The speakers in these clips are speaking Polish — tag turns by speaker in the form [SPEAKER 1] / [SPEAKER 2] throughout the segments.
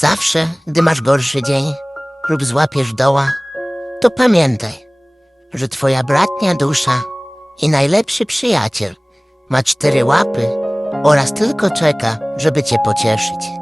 [SPEAKER 1] Zawsze, gdy masz gorszy dzień lub złapiesz doła, to pamiętaj, że twoja bratnia dusza i najlepszy przyjaciel ma cztery łapy oraz tylko czeka, żeby cię pocieszyć.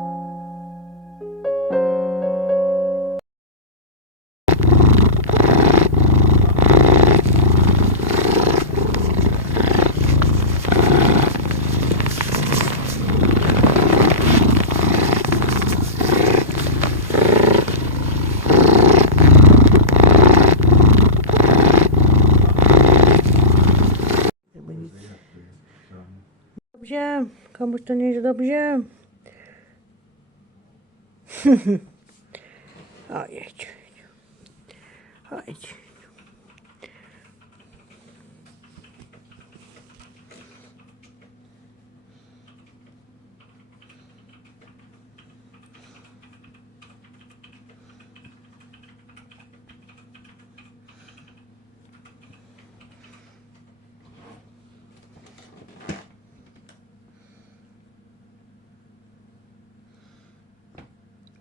[SPEAKER 2] yapacağım. Kamıştan necil yapacağım. Hayır. Hayır.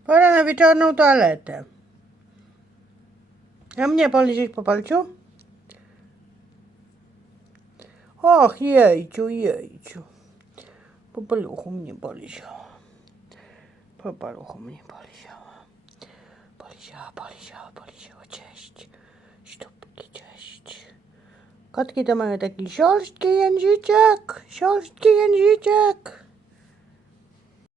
[SPEAKER 2] Pora na wieczorną toaletę. A mnie polecieć po palciu? Och, jejciu, jejciu. Po paluchu mnie poleciała. Po paluchu mnie poleciała. Poleciała, poleciała, poleciała. Cześć. Stópki, cześć. Kotki to mają taki siorstki języczek. Siorstki języczek.